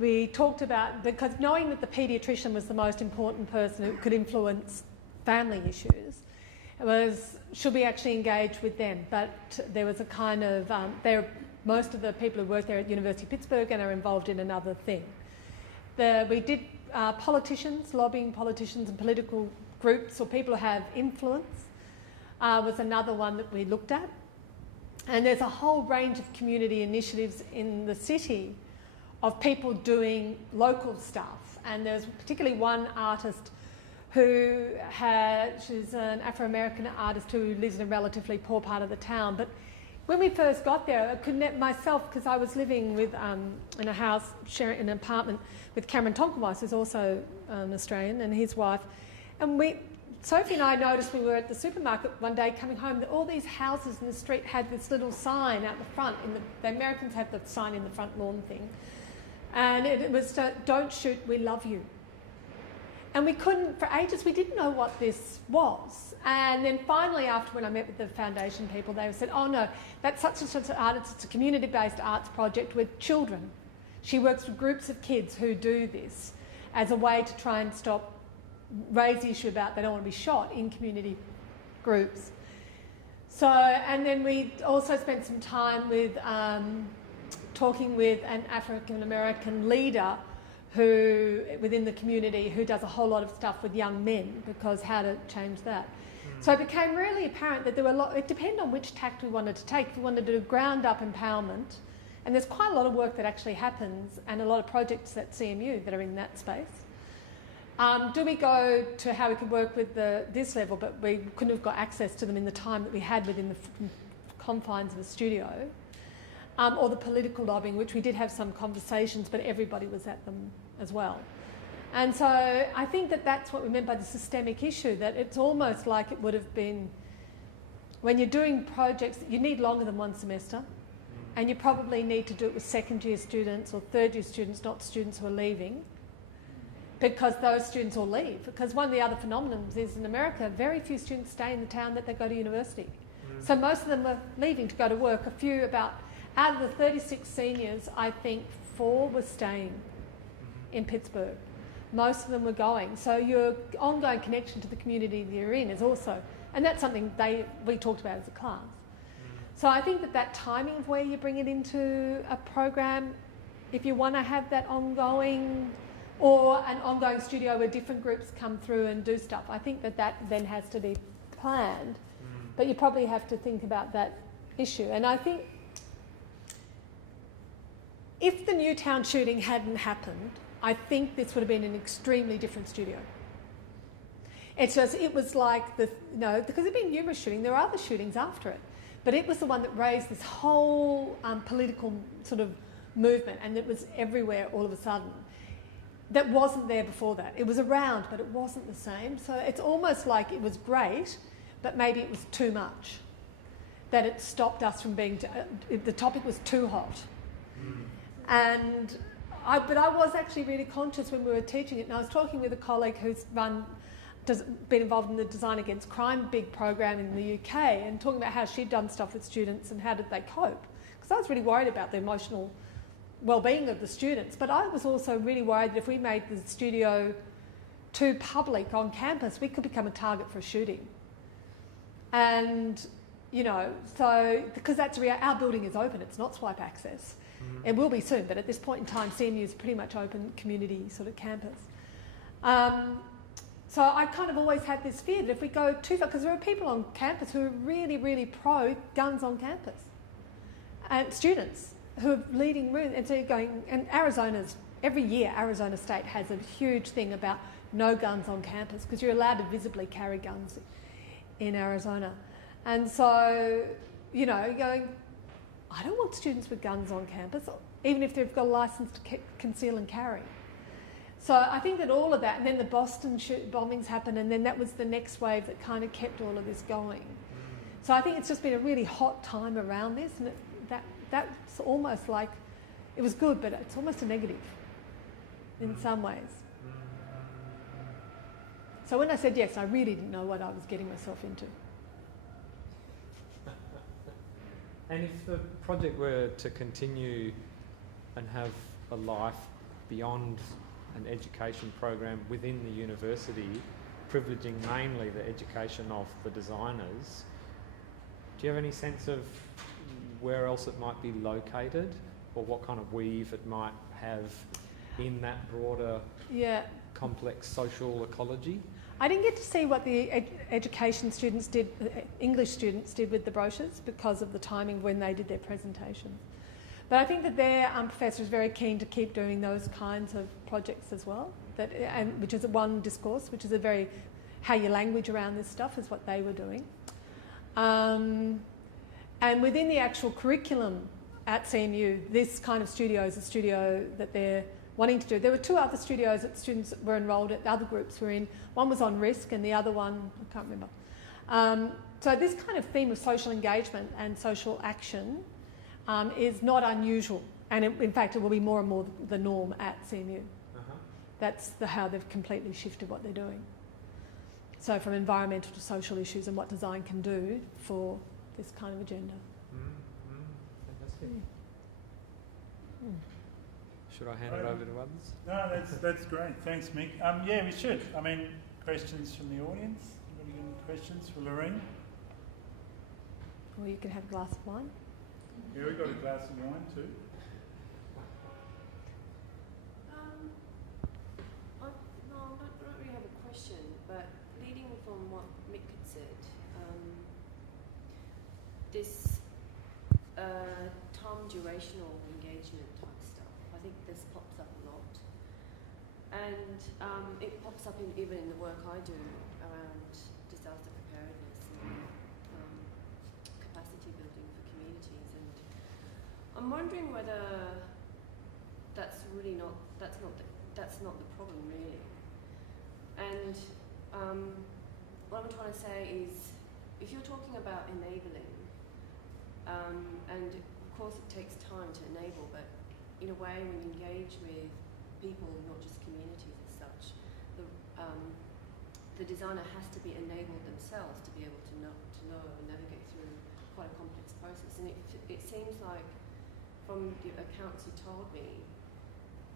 we talked about, because knowing that the paediatrician was the most important person who could influence family issues, it was, should we actually engage with them? But there was a kind of, most of the people who work there at University of Pittsburgh and are involved in another thing. We did politicians, lobbying politicians and political groups or people who have influence was another one that we looked at. And there's a whole range of community initiatives in the city of people doing local stuff. And there's particularly one artist who she's an Afro-American artist who lives in a relatively poor part of the town. But when we first got there, I couldn't myself, because I was living with in a house, sharing an apartment with Cameron Tonkawas, who's also an Australian, and his wife. And Sophie and I noticed we were at the supermarket one day coming home that all these houses in the street had this little sign out the front. The Americans have the sign in the front lawn thing. And it was, "Don't shoot, we love you." And we couldn't, for ages, we didn't know what this was. And then finally, after when I met with the foundation people, they said, "Oh no, that's such and such an artist, it's a community-based arts project with children. She works with groups of kids who do this as a way to try and raise the issue about they don't want to be shot in community groups." So, and then we also spent some time with talking with an African-American leader who, within the community, who does a whole lot of stuff with young men, because how to change that. So it became really apparent that there were it depended on which tact we wanted to take. If we wanted to do ground-up empowerment, and there's quite a lot of work that actually happens and a lot of projects at CMU that are in that space. Do we go to how we could work with this level, but we couldn't have got access to them in the time that we had within the confines of the studio, or the political lobbying, which we did have some conversations, but everybody was at them as well. And so I think that that's what we meant by the systemic issue, that it's almost like it would have been, when you're doing projects, you need longer than one semester, and you probably need to do it with second-year students or third-year students, not students who are leaving. because those students all leave. Because one of the other phenomena is in America, very few students stay in the town that they go to university. So most of them were leaving to go to work. Out of the 36 seniors, I think 4 were staying in Pittsburgh. Most of them were going. So your ongoing connection to the community that you're in is also, and that's something we talked about as a class. So I think that timing of where you bring it into a program, if you want to have that ongoing, or an ongoing studio where different groups come through and do stuff, I think that then has to be planned. But you probably have to think about that issue. And I think if the Newtown shooting hadn't happened, I think this would have been an extremely different studio. It's just, it was like, because there have been numerous shootings, there are other shootings after it, but it was the one that raised this whole political sort of movement, and it was everywhere all of a sudden. That wasn't there before that. It was around, but it wasn't the same. So it's almost like it was great, but maybe it was too much. That it stopped us from being, the topic was too hot. But I was actually really conscious when we were teaching it, and I was talking with a colleague who's been involved in the Design Against Crime big program in the UK, and talking about how she'd done stuff with students and how did they cope. Because I was really worried about the emotional well-being of the students, but I was also really worried that if we made the studio too public on campus, we could become a target for a shooting. And, so, because our building is open, it's not swipe access. It will be soon, but at this point in time, CMU is pretty much open community sort of campus. So I kind of always had this fear that if we go too far, because there are people on campus who are really, really pro guns on campus, and students who are leading rooms, and so you're going, and every year Arizona State has a huge thing about no guns on campus, because you're allowed to visibly carry guns in Arizona. And so, you're going, I don't want students with guns on campus, even if they've got a license to conceal and carry. So I think that all of that, and then the Boston bombings happened, and then that was the next wave that kind of kept all of this going. So I think it's just been a really hot time around this, and that's almost like, it was good, but it's almost a negative in some ways. So when I said yes, I really didn't know what I was getting myself into. And if the project were to continue and have a life beyond an education program within the university, privileging mainly the education of the designers, do you have any sense of where else it might be located, or what kind of weave it might have in that broader complex social ecology? I didn't get to see what the education students did, English students did with the brochures, because of the timing when they did their presentations. But I think that their professor is very keen to keep doing those kinds of projects as well, which is one discourse, which is how you language around this stuff is what they were doing. And within the actual curriculum at CMU, this kind of studio is a studio that they're wanting to do. There were 2 other studios that students were enrolled at, other groups were in. One was on risk and the other one, I can't remember. So this kind of theme of social engagement and social action is not unusual. And in fact, it will be more and more the norm at CMU. That's how they've completely shifted what they're doing. So from environmental to social issues and what design can do for this kind of agenda. Fantastic. Should I hand it over to others? No, that's great. Thanks, Mick. Yeah, we should. I mean, questions from the audience? Anybody got any questions for Laurene? Or you can have a glass of wine. Yeah, we got a glass of wine too. I don't really have a question, but leading from what Mick had said, this time durational engagement type stuff, I think this pops up a lot. And it pops up even in the work I do around disaster preparedness and capacity building for communities. And I'm wondering whether that's not the problem really. And what I'm trying to say is, if you're talking about enabling, and of course it takes time to enable, but in a way when you engage with people, not just communities as such, the designer has to be enabled themselves to be able to know and navigate through quite a complex process. And it seems like from the accounts you told me,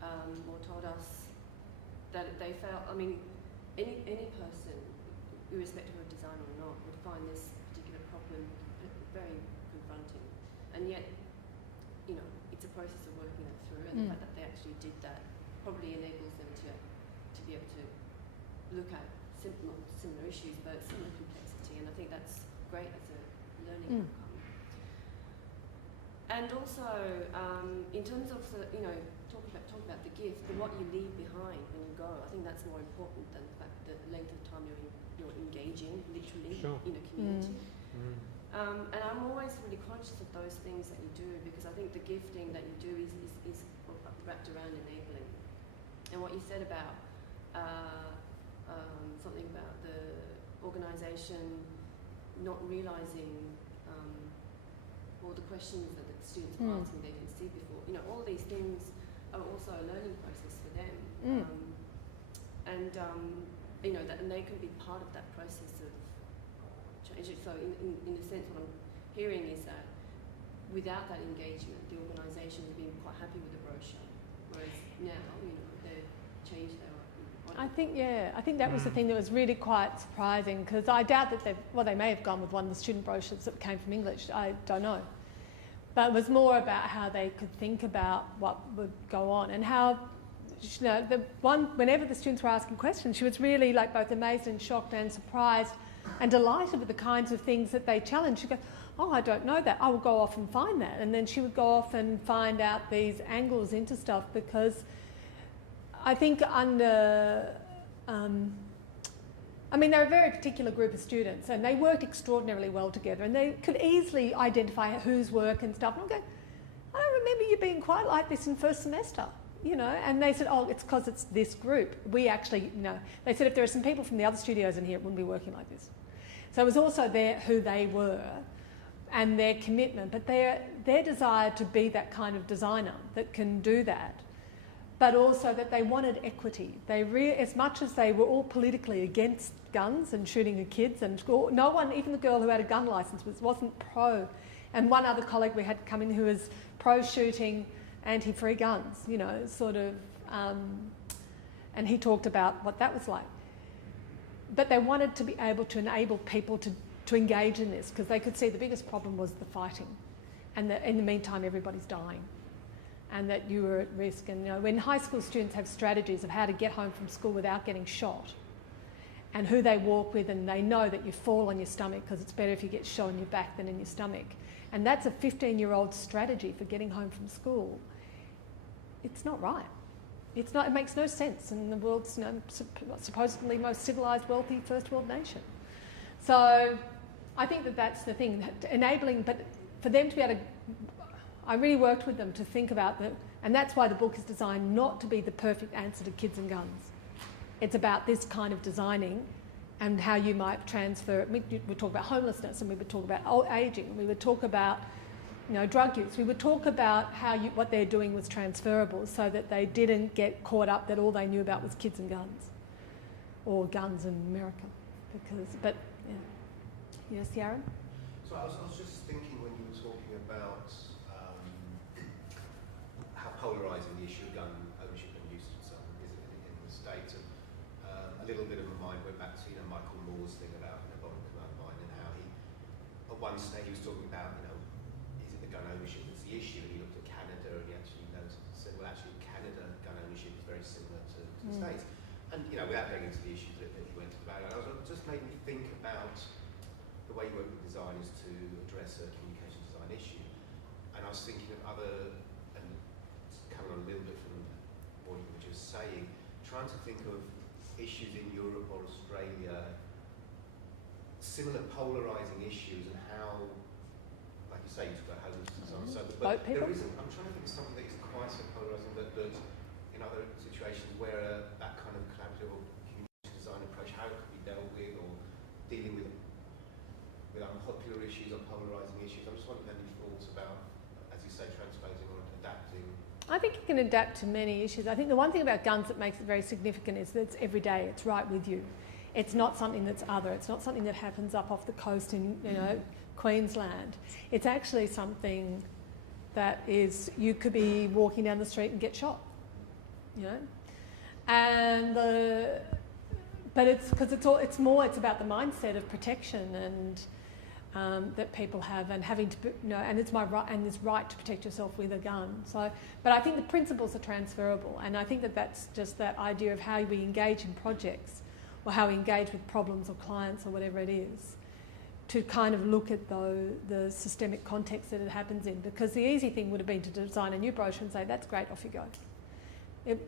or told us, that they felt, I mean, any person, irrespective of design or not, would find this particular problem very confronting. And yet, you know, it's a process of working that through, and the fact that they actually did that probably enables them to be able to look at not similar issues, but similar complexity, and I think that's great as a learning outcome. And also, in terms of the, you know, talk about the gift, what you leave behind when you go, I think that's more important than the fact the length of time you're engaging literally in a community. And I'm always really conscious of those things that you do, because I think the gifting that you do is wrapped around enabling. And what you said about something about the organisation not realising all the questions that the students are asking they didn't see before. You know, all these things are also a learning process for them. You know, and they can be part of that process of change. So in a sense, what I'm hearing is that without that engagement, the organisation has been quite happy with the brochure, whereas now, you know, they've changed their. I think that was the thing that was really quite surprising, because I doubt that they may have gone with one of the student brochures that came from English, I don't know. But it was more about how they could think about what would go on, and how, you know, whenever the students were asking questions, she was really like both amazed and shocked and surprised and delighted with the kinds of things that they challenged. She'd go, oh, I don't know that, I will go off and find that. And then she would go off and find out these angles into stuff, because I think under, I mean, they're a very particular group of students, and they worked extraordinarily well together, and they could easily identify whose work and stuff. And I'm going, I don't remember you being quite like this in first semester, you know. And they said, oh, it's because it's this group. We actually, you know, they said if there are some people from the other studios in here, it wouldn't be working like this. So it was also who they were and their commitment, but their desire to be that kind of designer that can do that, but also that they wanted equity. As much as they were all politically against guns and shooting at kids, and no one, even the girl who had a gun licence, wasn't pro. And one other colleague we had come in who was pro-shooting, anti-free guns, you know, sort of, and he talked about what that was like. But they wanted to be able to enable people to engage in this, because they could see the biggest problem was the fighting, and that in the meantime everybody's dying, and that you were at risk. And you know, when high school students have strategies of how to get home from school without getting shot, and who they walk with, and they know that you fall on your stomach because it's better if you get shot in your back than in your stomach, and that's a 15-year-old strategy for getting home from school, it's not right. It's not. It makes no sense in the world's, you know, supposedly most civilised, wealthy first world nation. So I think that that's the thing, enabling, but for them to be able to, I really worked with them to think about that, and that's why the book is designed not to be the perfect answer to kids and guns. It's about this kind of designing and how you might transfer it. We would talk about homelessness, and we would talk about ageing, and we would talk about, you know, drug use. We would talk about how what they're doing was transferable, so that they didn't get caught up that all they knew about was kids and guns, or guns in America. But yeah. Yes, Yaron? So I was just thinking when you were talking about how polarising the issue of gun ownership and use is in the States. And a little bit of a mind went back to, you know, Michael Moore's thing about, you know, Bottom Command Mine, and how he, at one stage he was talking about, you know, is it the gun ownership that's the issue? And he looked at Canada, and he actually said, well, actually Canada gun ownership is very similar to the States. And, you know, without going into the issues that he went about, and it just made me think about the way you work with designers to address a communication design issue. And I was thinking of other, and coming on a little bit from what you were just saying, trying to think of issues in Europe or Australia, similar polarising issues, and how, like you say, you talk about homelessness and so on. So, but there isn't, I'm trying to think of something that isn't quite so polarising, but that in other situations where that kind of collaborative or communication design approach, how it could be dealt with, or dealing with unpopular issues or polarising issues. I'm just wondering any thoughts about, as you say, transposing or adapting I think it can adapt to many issues. I think the one thing about guns that makes it very significant is that it's every day, it's right with you. It's not something that's other, it's not something that happens up off the coast in, you know, Queensland. It's actually something that is, you could be walking down the street and get shot, you know. And but it's because it's about the mindset of protection and that people have, and having to, you know, and it's my right, and this right to protect yourself with a gun. So, but I think the principles are transferable, and I think that that's just that idea of how we engage in projects, or how we engage with problems or clients or whatever it is, to kind of look at the systemic context that it happens in. Because the easy thing would have been to design a new brochure and say, that's great, off you go.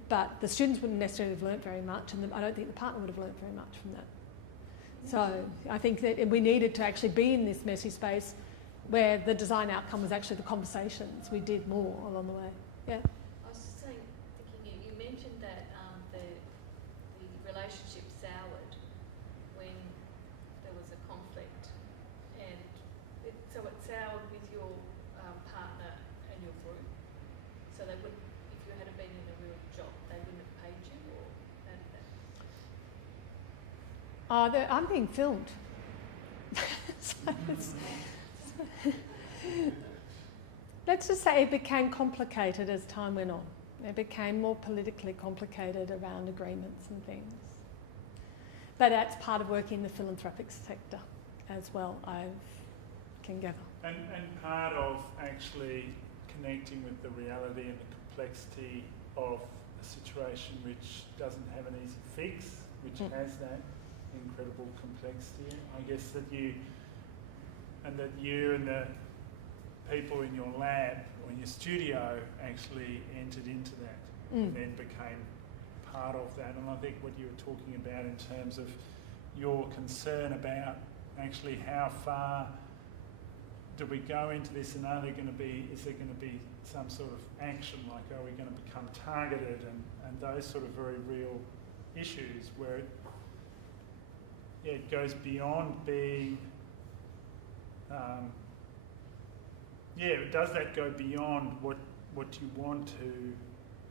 But the students wouldn't necessarily have learnt very much, and I don't think the partner would have learnt very much from that. So I think that we needed to actually be in this messy space where the design outcome was actually the conversations. We did more along the way. Yeah. I was just saying, thinking you mentioned that the relationship soured when there was a conflict, and so it soured with your partner and your group. So they would, if you had been in a real job, they wouldn't have paid you, or how did that? I'm being filmed. Let's just say it became complicated as time went on. It became more politically complicated around agreements and things. But that's part of working in the philanthropic sector as well, I can gather. And part of actually connecting with the reality and the complexity of a situation which doesn't have an easy fix, which has that incredible complexity. I guess that you and the people in your lab or in your studio actually entered into that and then became part of that. And I think what you were talking about in terms of your concern about actually how far do we go into this, and is there going to be some sort of action, like are we going to become targeted, and those sort of very real issues where it goes beyond being, does that go beyond what you want to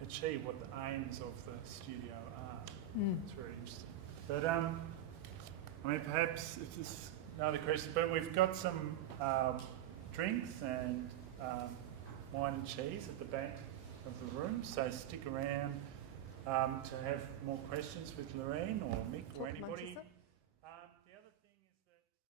achieve, what the aims of the studio are? It's very interesting. But I mean, perhaps if there's another question, but we've got some drinks and wine and cheese at the back of the room, so stick around to have more questions with Laurene or Mick or anybody.